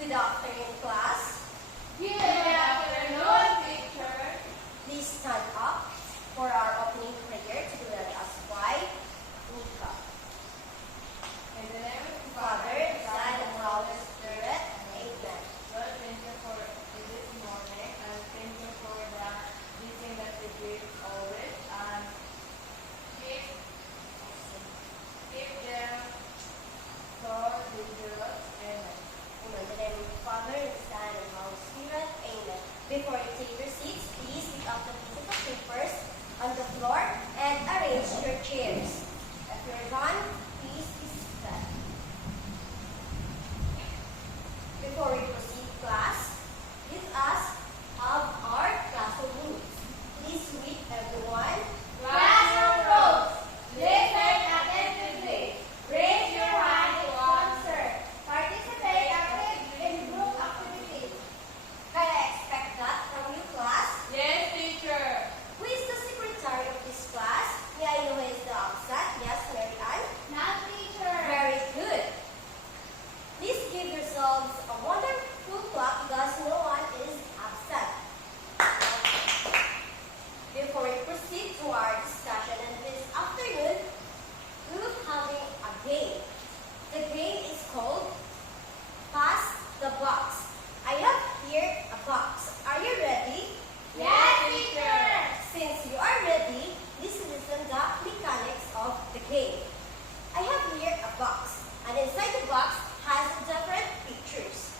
Good afternoon, class. Good afternoon, teacher. Please stand up for our opening prayer to be led us by Nika. In the name of the Father, Son, and Holy Spirit. Amen. Lord, thank you for this morning, and thank you for the blessing that you give always, and keep them for the good. Amen. In the name of the Father, and the Son, and Holy Spirit. Amen. Before you take your seats, please pick up the pieces of papers on the floor and arrange your chairs. If you're done, please be seated. Before we proceed, class, let us have our classroom rules. Please read everyone. Classroom rules. Listen attentively. Raise your hand to answer. Participate actively in group activities. Can I expect that from you, class? Yes, teacher. Who is the secretary of this class? May I know who is the absent? Yes, Mary Ann? Not teacher. Very good. Please give yourselves a wonderful clap because no one is absent. Before we proceed to our discussion and this afternoon, we're having a game. The game is called Pass the Box. I have here a box. Are you ready? Yes, teacher. Since you are ready, please listen the mechanics of the game. I have here a box, and inside the box has different pictures.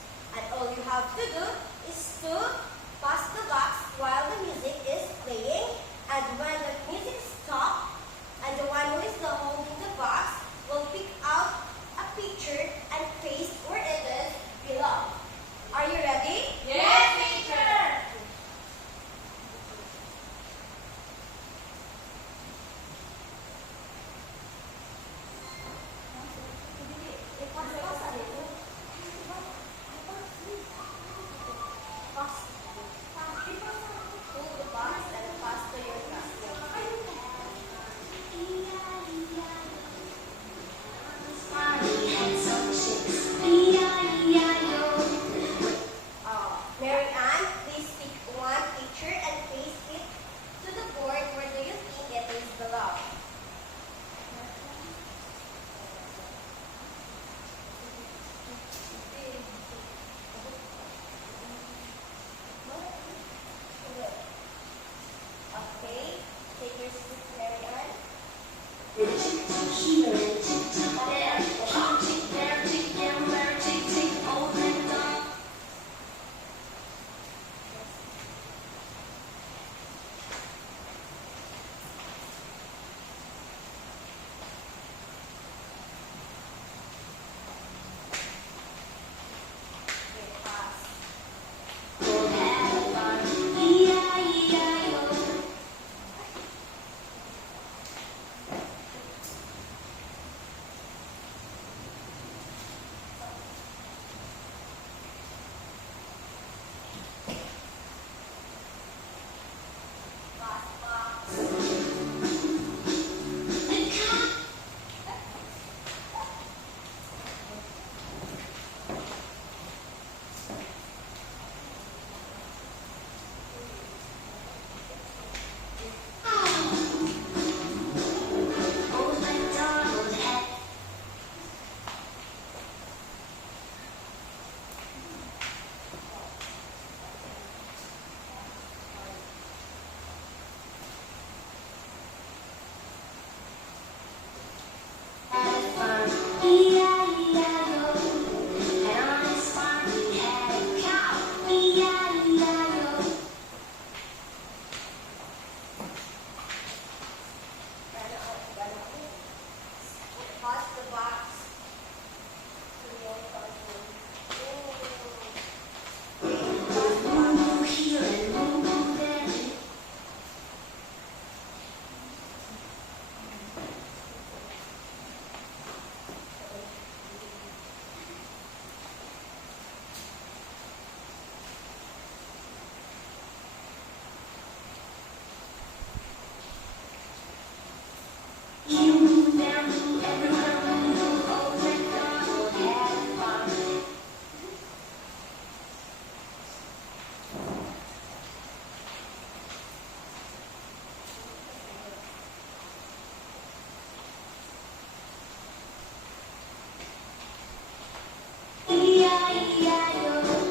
E-I-E-I-O.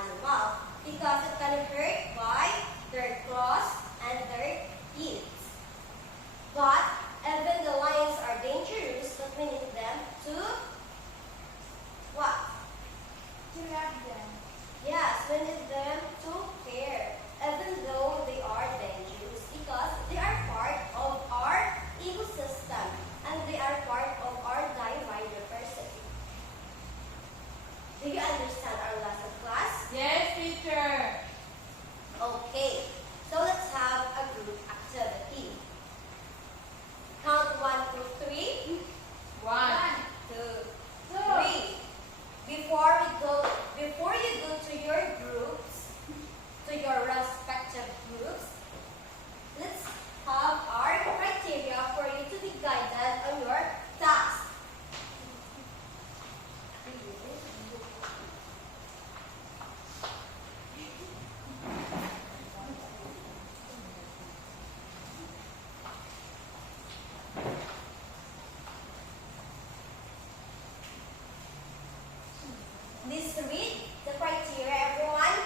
animal because it can hurt by their claws and their teeth. But even the lions are dangerous, but we need them to what? To love them. Yes, we need them to care, even though they are dangerous because they are part of our ecosystem and they are part of our biodiversity. Do you understand our lesson, class? Yes, teacher. Okay, so let's have a group activity. Count 1, 2, 3. 1, 2, 2. 3. Before you go to your groups, to your respective groups, let's have our criteria for you to be guided on your task. Please read the criteria, everyone.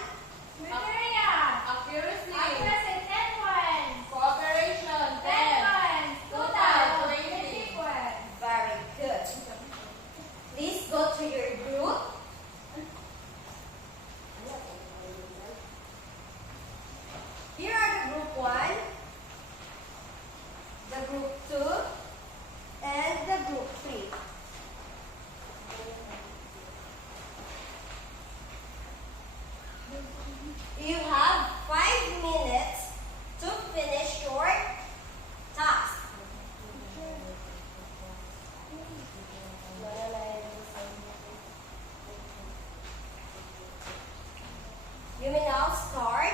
Criteria. Accuracy, Accuracy 10 points. cooperation, 10 10, points. Total, 20 20. points. Very good. Please go to your group. Here are the group 1, the group 2, and the group 3. You have 5 minutes to finish your task. You may now start.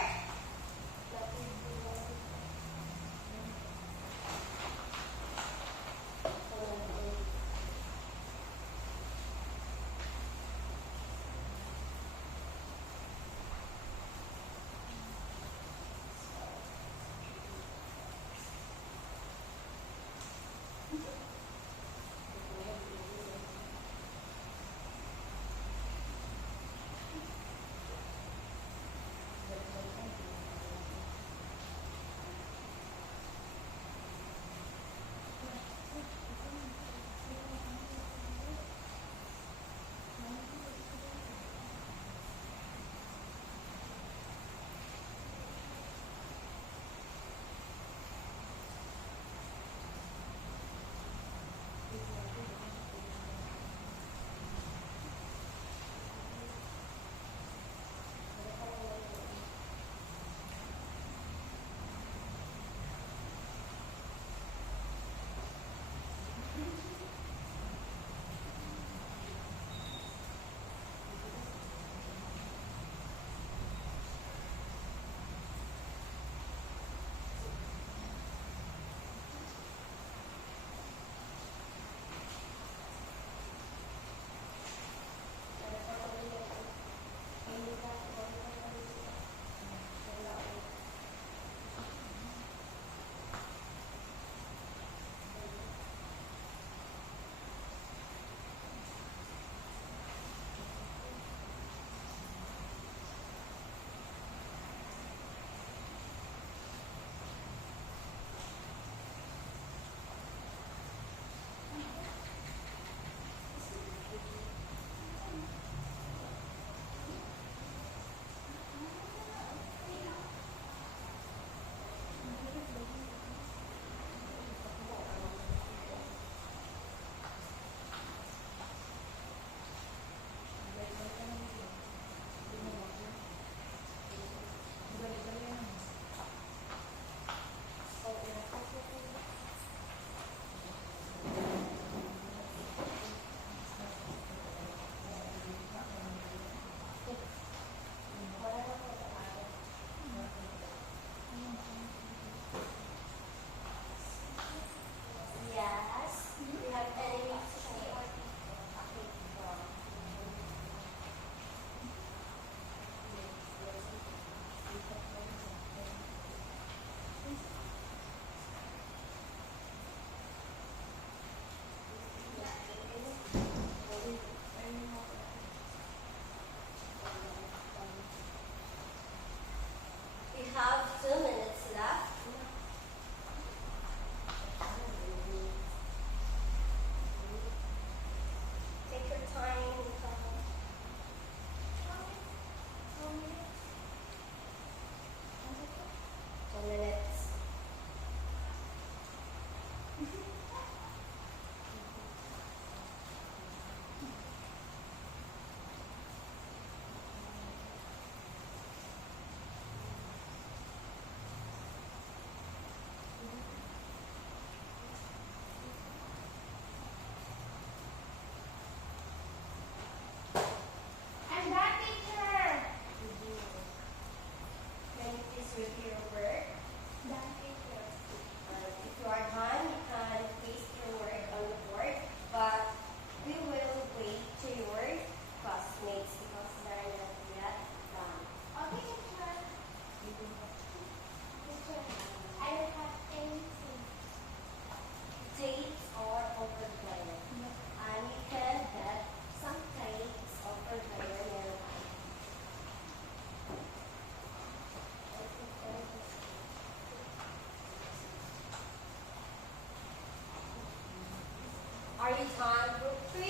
Are you done, group 3?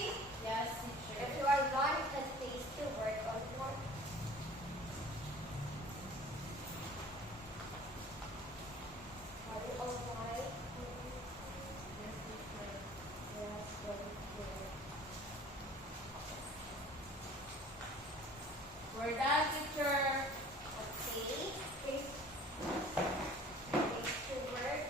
Yes, If teacher. you are done, you can face to work on more. Are you all right? Yes, teacher. Yes, very good. We're done, teacher. Okay, face to work.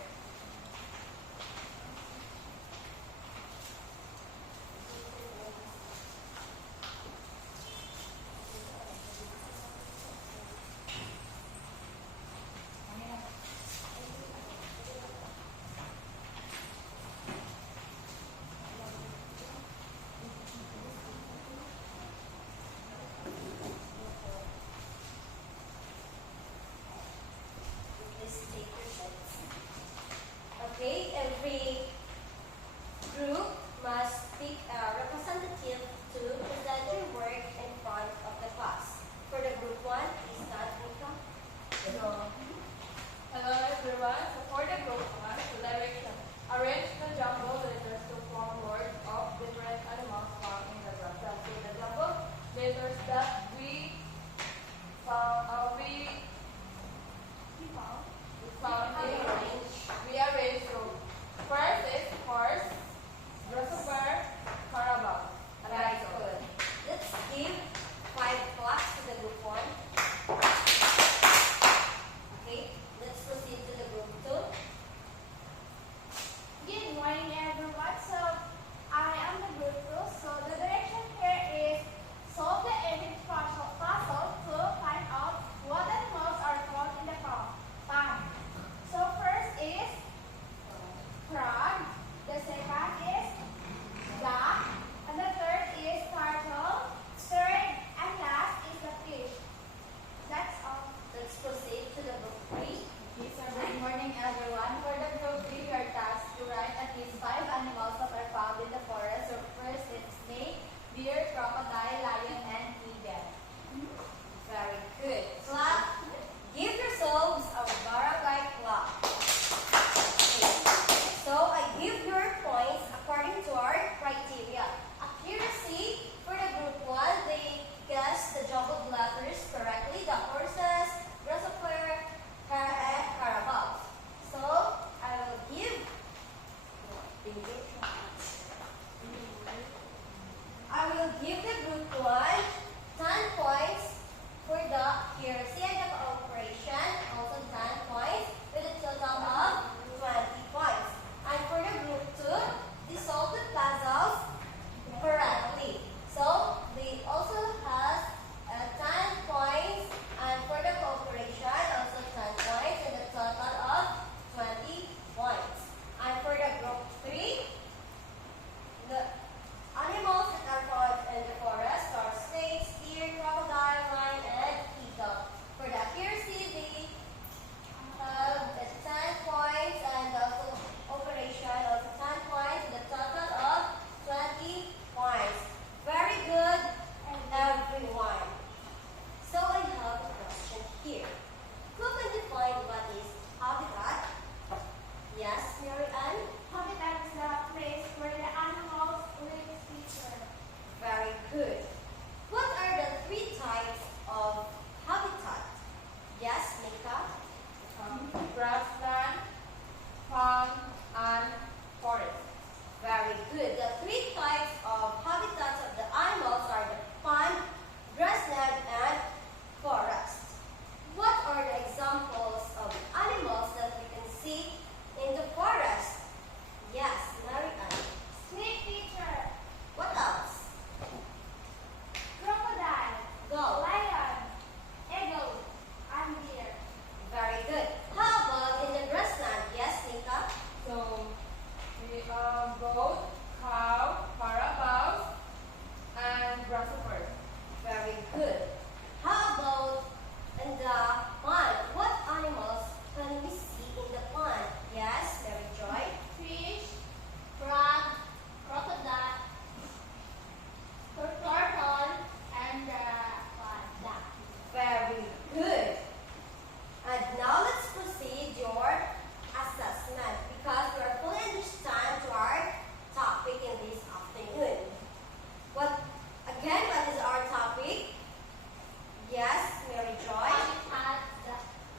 Yes, Mary Joy.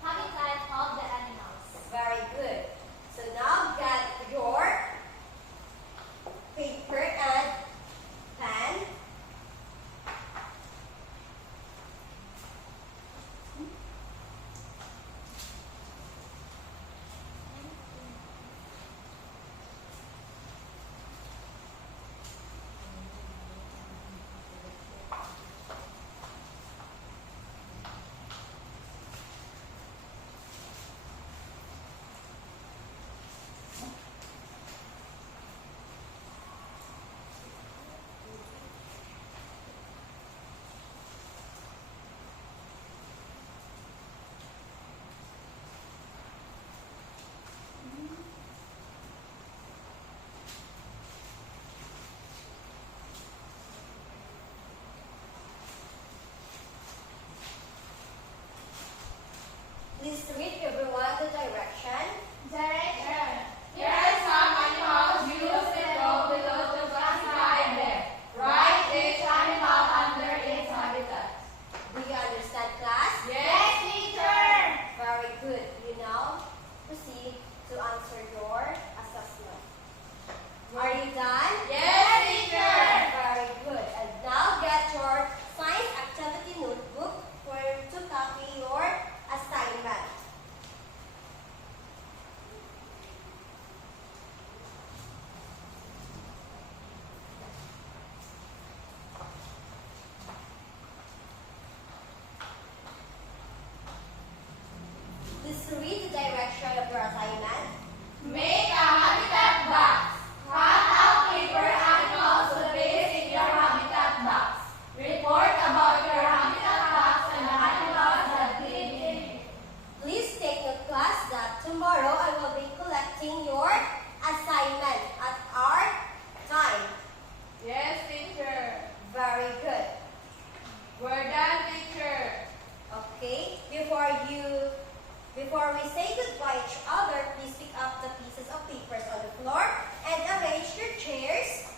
Habitat of the animals. Very good. So now get your paper and pen. Please read everyone the direction. Direction. Here are some animals used below to classify them. Write each animal under its habitat. Do you understand, class? Yes, teacher. Very good. You now proceed to answer your assessment. Are you done? Yes, teacher. Very good. And now get your science activity notebook to copy your assignment. Please read the direction of your assignment. Make a habitat box. Cut out paper animals to place in your habitat box. Report about your habitat box and the animals that live in it. Please take note, class, that tomorrow I will be collecting your assignment at our time. Yes, teacher. Very good. We're done, teacher. Okay, before we say goodbye to each other, please pick up the pieces of papers on the floor and arrange your chairs